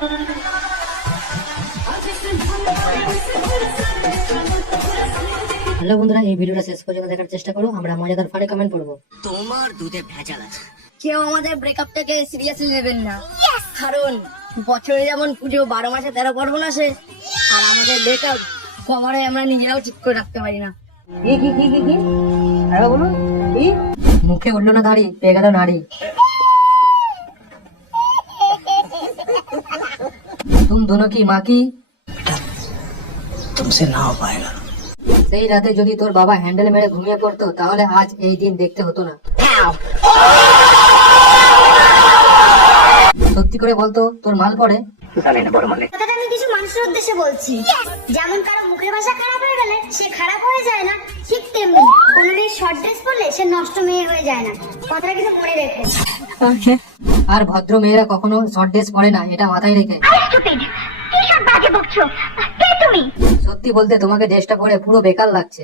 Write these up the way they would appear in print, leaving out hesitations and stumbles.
Hello বন্ধুরা, এই ভিডিওটা শেষ পর্যন্ত দেখার চেষ্টা করো। আমরা মজাদার ফানি কমেন্ট করবো। তোমার দুধে ভেজাল আছে। কেউ আমাদের ব্রেকআপটাকে সিরিয়াসলি নেবেন না, কারণ বছরে যেমন পুজো 12 মাসে 13 পার্বণ আসে, আর আমাদের ব্রেকআপ কভারে আমরা নিজেরাও ঠিক করে রাখতে পারি না। কি কি কি কি কি আরে বলুন, কি মুখে উঠলো না দাড়ি, পেয়ে গেল নাড়ি। तुम दोनों की माँ की तुमसे ना हो पाएगा। সেই রাতে যদি তোর বাবা হ্যান্ডেল মেরে ঘুমিয়ে পড়তো, তাহলে আজ এই দিন দেখতে হতো না। সত্যি করে বলতো, তোর মাল পড়ে? কথাটা আমি কিছু মানুষের উদ্দেশ্যে বলছি। যেমন কারো মুখের ভাষা খারাপ হয়ে গেলে সে খারাপ হয়ে যায় না, ঠিক তেমনি কোনো শর্ট ড্রেস পরলে সে নষ্ট মেয়ে হয়ে যায় না। কথাটা কিন্তু মনে রেখো। আর ভদ্র মেয়েরা কখনো শর্ট ড্রেস পরে না, এটা মাথায় রেখে। সত্যি বলতে তোমাকে ড্রেসটা পরে পুরো বেকার লাগছে।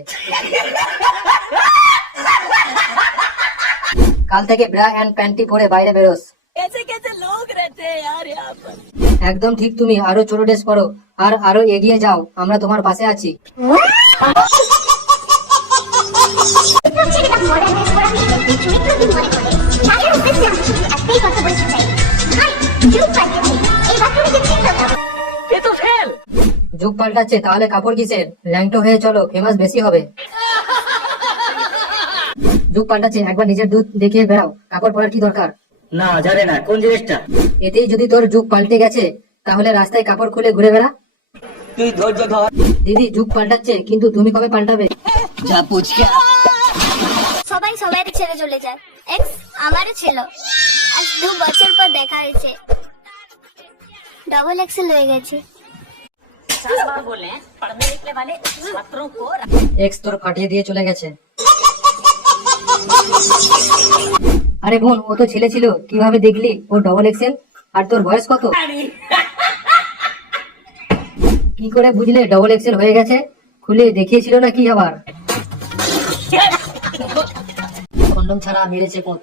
কাল থেকে ব্রা এন্ড প্যান্টি পরে বাইরে বেরোস। একদম ঠিক, তুমি আরো ছোট ড্রেস পরো আর আরো এগিয়ে যাও, আমরা তোমার পাশে আছি। যুগ পাল্টাচ্ছে, তাহলে কাপড় কিসের? ল্যাংটো হয়ে চলো, ফেমাস বেশি হবে। যুগ পাল্টাচ্ছে, একবার নিজের দুধ দেখিয়ে বেড়াও, কাপড় পরার কি দরকার? না জানে না কোন জিনিসটা। এতেই যদি তোর যুগ পাল্টে গেছে, তাহলে রাস্তায় কাপড় খুলে ঘুরে বেড়া। তুই ধৈর্য ধর। দিদি, যুগ পাল্টাচ্ছে, কিন্তু তুমি কবে পাল্টাবে? যা পুচকে। সবাই সবাইকে ছেড়ে চলে যায়, এক্স আমারও ছিল। আজ 2 বছর পর দেখা হয়েছে, ডবল এক্সেল হয়ে গেছে। এক্স তোর ফাটিয়ে দিয়ে চলে গেছে। আরে বোন, ও তো ছেলে ছিল, কিভাবে দেখলি ও ডবল এক্সেল? আর তোর বয়স কত? কি করে বুঝলে ডবল এক্সেল হয়ে গেছে? খুলে দেখিয়েছিল না কি আবার? কন্ডম ছাড়া মেরেছে কোন?